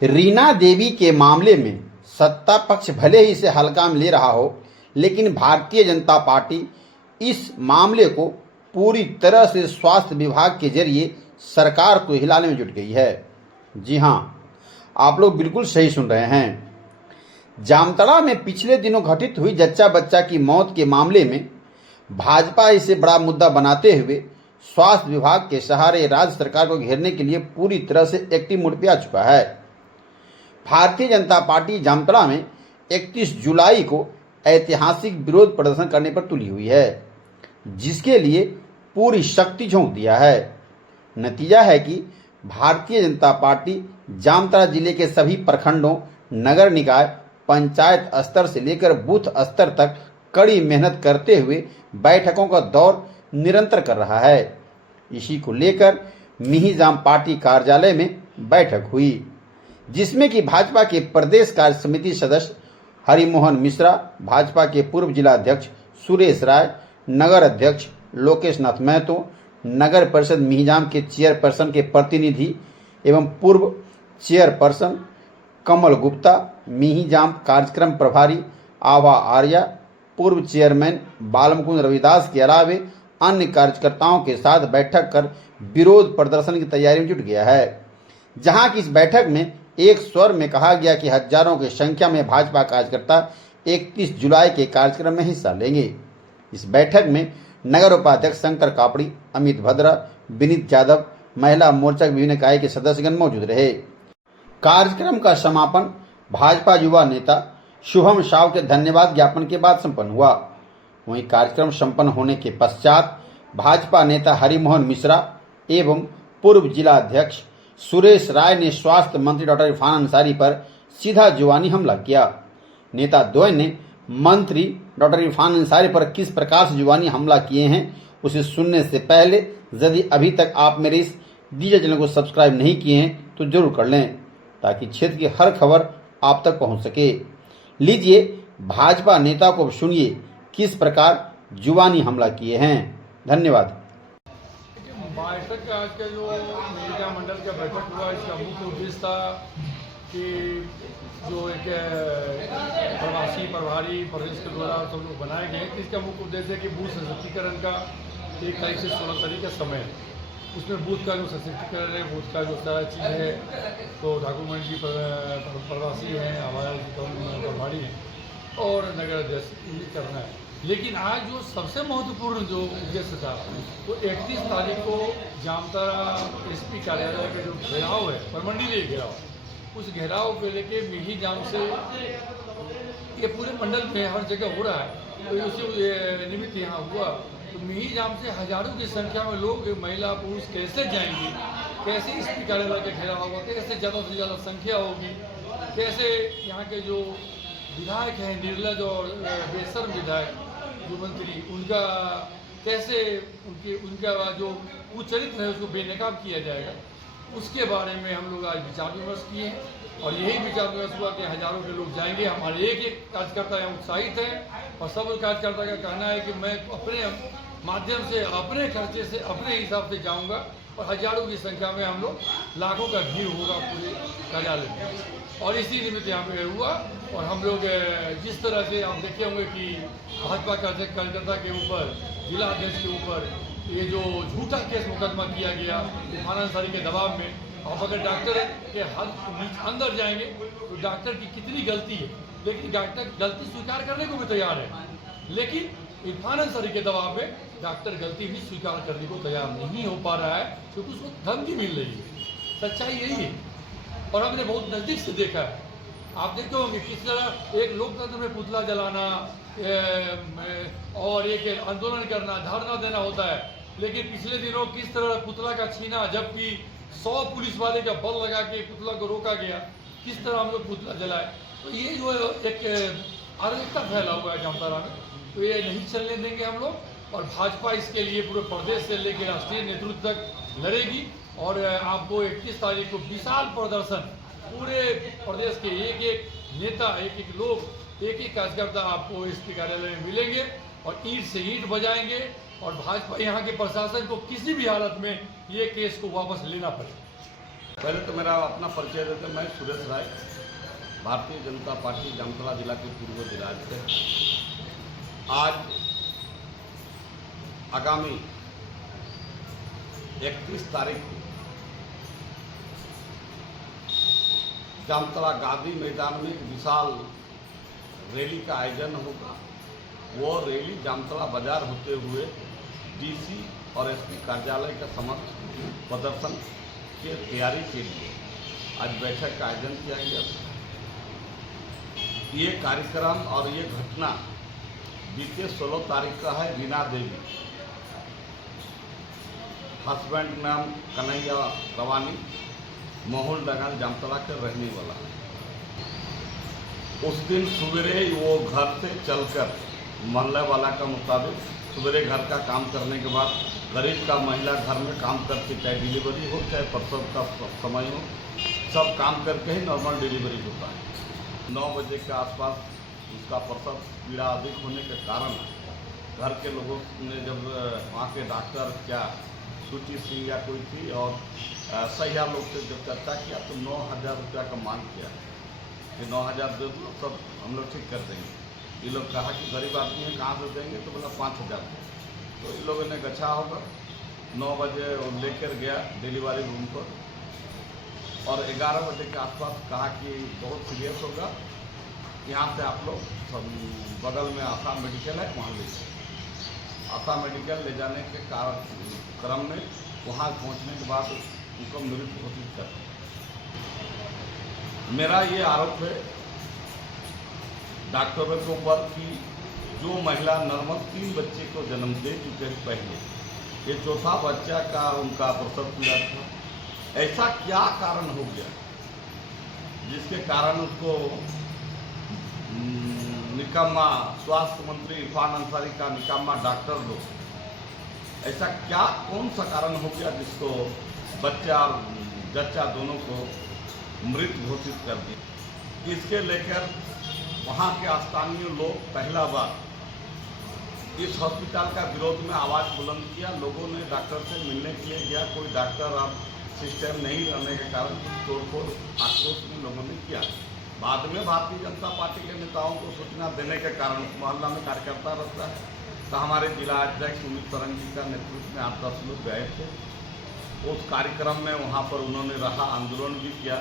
रीना देवी के मामले में सत्ता पक्ष भले ही इसे हल्का में ले रहा हो, लेकिन भारतीय जनता पार्टी इस मामले को पूरी तरह से स्वास्थ्य विभाग के जरिए सरकार को हिलाने में जुट गई है। जी हां, आप लोग बिल्कुल सही सुन रहे हैं। जामताड़ा में पिछले दिनों घटित हुई जच्चा बच्चा की मौत के मामले में भाजपा इसे बड़ा मुद्दा बनाते हुए स्वास्थ्य विभाग के सहारे राज्य सरकार को घेरने के लिए पूरी तरह से एक्टिव मोड पे आ चुका है। भारतीय जनता पार्टी जामताड़ा में 31 जुलाई को ऐतिहासिक विरोध प्रदर्शन करने पर तुली हुई है, जिसके लिए पूरी शक्ति झोंक दिया है। नतीजा है कि भारतीय जनता पार्टी जामताड़ा जिले के सभी प्रखंडों, नगर निकाय, पंचायत स्तर से लेकर बूथ स्तर तक कड़ी मेहनत करते हुए बैठकों का दौर निरंतर कर रहा है। इसी को लेकर मिहिजाम पार्टी कार्यालय में बैठक हुई, जिसमें कि भाजपा के प्रदेश कार्य समिति सदस्य हरिमोहन मिश्रा, भाजपा के पूर्व जिला अध्यक्ष सुरेश राय, नगर अध्यक्ष लोकेश नाथ महतो, नगर परिषद मिहिजाम के चेयरपर्सन के प्रतिनिधि एवं पूर्व चेयरपर्सन कमल गुप्ता, मिहिजाम कार्यक्रम प्रभारी आभा आर्या, पूर्व चेयरमैन बालमुकुंद रविदास के अलावे अन्य कार्यकर्ताओं के साथ बैठक कर विरोध प्रदर्शन की तैयारी में जुट गया है। जहां की इस बैठक में एक स्वर में कहा गया कि हजारों की संख्या में भाजपा कार्यकर्ता 31 जुलाई के कार्यक्रम में हिस्सा लेंगे। इस बैठक में नगर उपाध्यक्ष शंकर कापड़ी, अमित भद्रा, विनीत यादव, महिला मोर्चा के विभिन्न इकाई के सदस्यगण मौजूद रहे। कार्यक्रम का समापन भाजपा युवा नेता शुभम साव के धन्यवाद ज्ञापन के बाद संपन्न हुआ। वहीं कार्यक्रम संपन्न होने के पश्चात भाजपा नेता हरिमोहन मिश्रा एवं पूर्व जिला अध्यक्ष सुरेश राय ने स्वास्थ्य मंत्री डॉक्टर इरफान अंसारी पर सीधा जुबानी हमला किया। नेता द्वय ने मंत्री डॉक्टर इरफान अंसारी पर किस प्रकार से जुबानी हमला किए हैं, उसे सुनने से पहले यदि अभी तक आप मेरे इस डीजे चैनल को सब्सक्राइब नहीं किए हैं तो जरूर कर लें, ताकि क्षेत्र की हर खबर आप तक पहुंच सके। लीजिए भाजपा नेता को सुनिए किस प्रकार जुबानी हमला किए हैं। धन्यवाद। बैठक का आज का जो मीडिया मंडल का बैठक हुआ, इसका मुख्य उद्देश्य था कि जो एक प्रवासी प्रभारी प्रदेश के द्वारा सब लोग बनाए गए, इसका मुख्य उद्देश्य है कि बूथ सशक्तिकरण का 1 तारीख से 16 तारीख का समय है। उसमें बूथ का जो सशक्तिकरण है, बूथ का जो सारा चीज़ है, तो डॉक्यूमेंट जी प्रवासी हैं, हमारा प्रभारी हैं और नगर अध्यक्ष करना है। लेकिन आज जो सबसे महत्वपूर्ण जो उद्देश्य था वो 31 तारीख को जामताड़ा एसपी कार्यालय का जो घेराव है, परमंडलीय घेराव, उस घेराव को लेके मिहिजाम से ये पूरे मंडल में हर जगह हो रहा है, तो उसी निमित्त यहाँ हुआ। तो मिहिजाम से हजारों की संख्या में लोग, महिला पुरुष कैसे जाएंगे, कैसे एसपी कार्यालय का घेराव होगा, कैसे ज़्यादा से ज़्यादा संख्या होगी, कैसे यहाँ के जो विधायक हैं निर्लज और बेशर्म विधायक जो मंत्री, उनका कैसे उनका जो कुचरित्र है उसको बेनकाब किया जाएगा, उसके बारे में हम लोग आज विचार विमर्श किए हैं। और यही विचार विमर्श हुआ कि हजारों के लोग जाएंगे। हमारे एक एक कार्यकर्ता यहाँ उत्साहित है और सब कार्यकर्ता का कहना है कि मैं अपने माध्यम से, अपने खर्चे से, अपने हिसाब से जाऊँगा और हजारों की संख्या में हम लोग, लाखों का भीड़ होगा पूरे कार्यालय में। और इसी निमित्त यहाँ पे हुआ। और हम लोग जिस तरह से आप देखे होंगे कि भाजपा कार्यकर्ता के ऊपर, जिला अध्यक्ष के ऊपर ये जो झूठा केस मुकदमा किया गया इरफान अंसारी के दबाव में, आप अगर डॉक्टर के अंदर जाएंगे तो डॉक्टर की कितनी गलती है, लेकिन डॉक्टर गलती स्वीकार करने को भी तैयार है, लेकिन इरफान अंसारी के दबाव में डॉक्टर गलती भी स्वीकार करने को तैयार नहीं हो पा रहा है, क्योंकि उसको धमकी मिल रही है। सच्चाई यही है और हमने बहुत नज़दीक से देखा है। आप देखते होंगे किस तरह एक लोकतंत्र में पुतला जलाना और एक आंदोलन करना, धरना देना होता है, लेकिन पिछले दिनों किस तरह पुतला का छीना, जबकि 100 पुलिस वाले का बल लगा के पुतला को रोका गया, किस तरह हम लोग पुतला जलाए। तो ये जो एक अराजकता फैला हुआ है जामताड़ा में, तो ये नहीं चलने देंगे हम लोग। और भाजपा इसके लिए पूरे प्रदेश से लेकर राष्ट्रीय नेतृत्व तक लड़ेगी। और आपको 31 तारीख को विशाल प्रदर्शन, पूरे प्रदेश के एक एक नेता, एक एक लोग, एक एक कार्यकर्ता आपको एसपी कार्यालय में मिलेंगे और ईंट से ईंट बजाएंगे। और भाजपा यहाँ के प्रशासन को किसी भी हालत में ये केस को वापस लेना पड़े। पहले तो मेरा अपना परिचय देते, मैं सुरेश राय, भारतीय जनता पार्टी जामताड़ा जिला के पूर्व जिलाध्यक्ष। आज आगामी 31 तारीख को जामताड़ा गांधी मैदान में एक विशाल रैली का आयोजन होगा। वो रैली जामताड़ा बाजार होते हुए डीसी और एसपी कार्यालय का समक्ष प्रदर्शन की तैयारी के लिए आज बैठक का आयोजन किया गया था। ये कार्यक्रम और ये घटना बीते 16 तारीख का है। रीना देवी, हस्बैंड नाम कन्हैया रवानी, मोहन डगन जामताड़ा के रहने वाला है। उस दिन सवेरे वो घर से चलकर मोहल्ले वाला का मुताबिक सवेरे घर का काम करने के बाद गरीब का महिला घर में काम करके, चाहे डिलीवरी हो चाहे प्रसव का समय हो, सब काम करके ही नॉर्मल डिलीवरी होता है। 9 बजे के आसपास उसका प्रसव पीड़ा अधिक होने के कारण घर के लोगों ने जब वहाँ के डॉक्टर क्या सूची सिंह या कोई थी और सहिया लोग से जब चर्चा किया तो 9,000 रुपया का मांग किया कि 9,000 दे दो, सब हम लोग ठीक कर देंगे। ये लोग कहा कि गरीब आदमी है, कहाँ से देंगे, तो बोला 5,000 दे। तो इन लोगों ने गछा होगा। 9 बजे वो लेकर गया डिलीवरी रूम पर और 11 बजे के आसपास कहा कि बहुत सीरियस होगा, यहाँ से आप लोग बगल में आशा मेडिकल है, वहाँ ले जाए। आशा मेडिकल ले जाने के क्रम में वहाँ पहुँचने के बाद उनको मृत घोषित कर। मेरा ये आरोप है डॉक्टरों के ऊपर कि जो महिला नॉर्मल 3 बच्चे को जन्म दे चुके पहले, ये चौथा बच्चा का उनका प्रसव पीड़ा था। ऐसा क्या कारण हो गया जिसके कारण उसको निकम्मा स्वास्थ्य मंत्री इरफान अंसारी का निकम्मा डॉक्टर लोग, ऐसा क्या कौन सा कारण हो गया जिसको बच्चा और जच्चा दोनों को मृत घोषित कर दिया। इसके लेकर वहाँ के स्थानीय लोग पहला बार इस हॉस्पिटल का विरोध में आवाज़ बुलंद किया। लोगों ने डॉक्टर से मिलने के लिए गया, कोई डॉक्टर अब सिस्टम नहीं रहने के कारण तोड़फोड़ आक्रोश में लोगों ने किया। बाद में भारतीय जनता पार्टी के नेताओं को सूचना देने के कारण उस मोहल्ला में कार्यकर्ता रहता है, तो हमारे जिला अध्यक्ष सुमित सरन जी का नेतृत्व में 8-10 लोग गए थे। उस कार्यक्रम में वहाँ पर उन्होंने रहा, आंदोलन भी किया,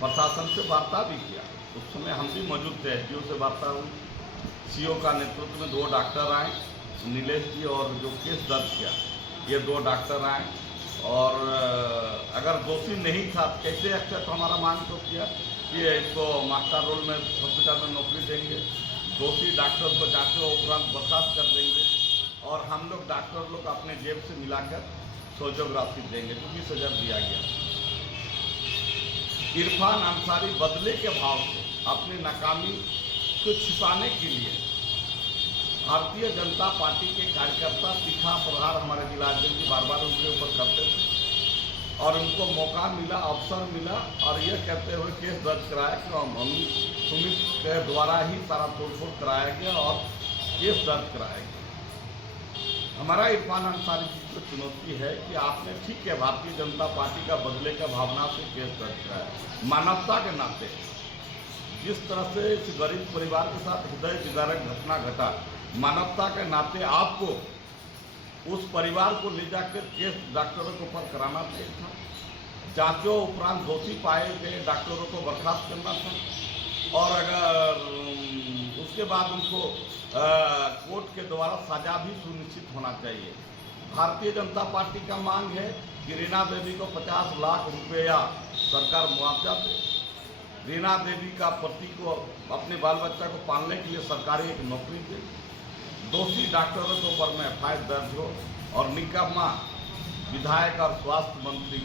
प्रशासन से वार्ता भी किया। उस समय हम भी मौजूद थे, एसडीओ से वार्ता हुई, सीओ का नेतृत्व में 2 डॉक्टर आए, नीलेश जी, और जो केस दर्ज किया ये 2 डॉक्टर आए। और अगर दोषी नहीं था कैसे एक्सेप्ट हमारा मांग तो किया कि इसको मास्टर रोल में हॉस्पिटल में नौकरी देंगे, दोषी डॉक्टर को जांचों उपरांत बर्खास्त कर देंगे और हम लोग डॉक्टर लोग अपने जेब से मिलाकर सहयोग राशि देंगे, जो 20,000 दिया गया। इरफान अंसारी बदले के भाव से अपनी नाकामी को छिपाने के लिए भारतीय जनता पार्टी के कार्यकर्ता तीखा प्रहार हमारे जिला अध्यक्ष बार बार उनके ऊपर करते थे और उनको मौका मिला, अवसर मिला और ये कहते हुए केस दर्ज कराया कि हम सुमित के द्वारा ही सारा तोड़फोड़ कराया गया और केस दर्ज कराया गया। हमारा इरफान अंसारी जी को चुनौती है कि आपने ठीक है भारतीय जनता पार्टी का बदले का भावना से केस दर्ज कराया, मानवता के नाते जिस तरह से इस गरीब परिवार के साथ हृदय विदारक घटना घटा, मानवता के नाते आपको उस परिवार को ले जाकर केस डॉक्टरों के ऊपर कराना चाहिए था। जांचों उपरांत दोषी पाए गए डॉक्टरों को बर्खास्त करना था और अगर उसके बाद उनको कोर्ट के द्वारा सजा भी सुनिश्चित होना चाहिए। भारतीय जनता पार्टी का मांग है कि रीना देवी को 50 लाख रुपया सरकार मुआवजा दे। रीना देवी का पति को अपने बाल बच्चा को पालने के लिए सरकारी एक नौकरी दे। दोषी डॉक्टरों के ऊपर में एफआईआर दर्ज हो और निकम्मा विधायक और स्वास्थ्य मंत्री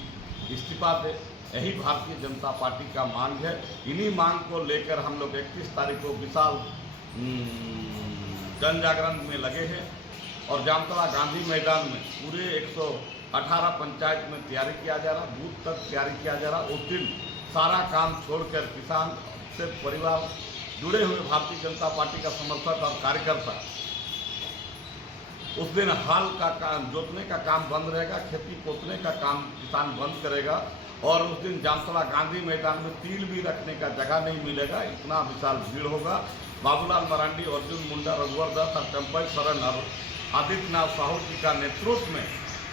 इस्तीफा दे। यही भारतीय जनता पार्टी का मांग है। इन्हीं मांग को लेकर हम लोग 31 तारीख को विशाल जन जागरण में लगे हैं और जामताड़ा गांधी मैदान में पूरे 118 पंचायत में तैयारी किया जा रहा, बूथ तक तैयारी किया जा रहा। उस दिन सारा काम छोड़कर किसान से परिवार जुड़े हुए भारतीय जनता पार्टी का समर्थक और कार्यकर्ता उस दिन हल का काम, जोतने का काम बंद रहेगा, खेती पोतने का काम किसान बंद करेगा और उस दिन जामतला गांधी मैदान में तिल भी रखने का जगह नहीं मिलेगा, इतना विशाल भीड़ होगा। बाबूलाल मरांडी, अर्जुन मुंडा, रघुवर दत्त और टेम्पल शरण और आदित्यनाथ साहू जी का नेतृत्व में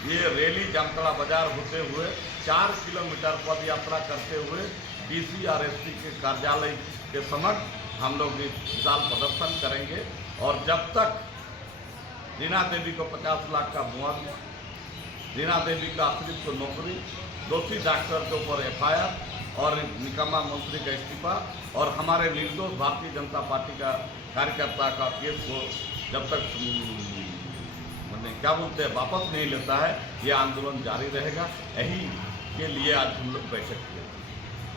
ये रैली जामतला बाजार होते हुए 4 किलोमीटर पद यात्रा करते हुए डीसी और एसपी के कार्यालय के समक्ष हम लोग विशाल प्रदर्शन करेंगे। और जब तक रीना देवी को 50 लाख का मुआवजा, रीना देवी का आश्रित को नौकरी, दोषी डॉक्टर के ऊपर FIR और निकम्मा मंत्री का इस्तीफा और हमारे निर्दोष भारतीय जनता पार्टी का कार्यकर्ता का केस को जब तक क्या बोलते हैं वापस नहीं लेता है, ये आंदोलन जारी रहेगा। यही के लिए आज हम लोग बैठक किए।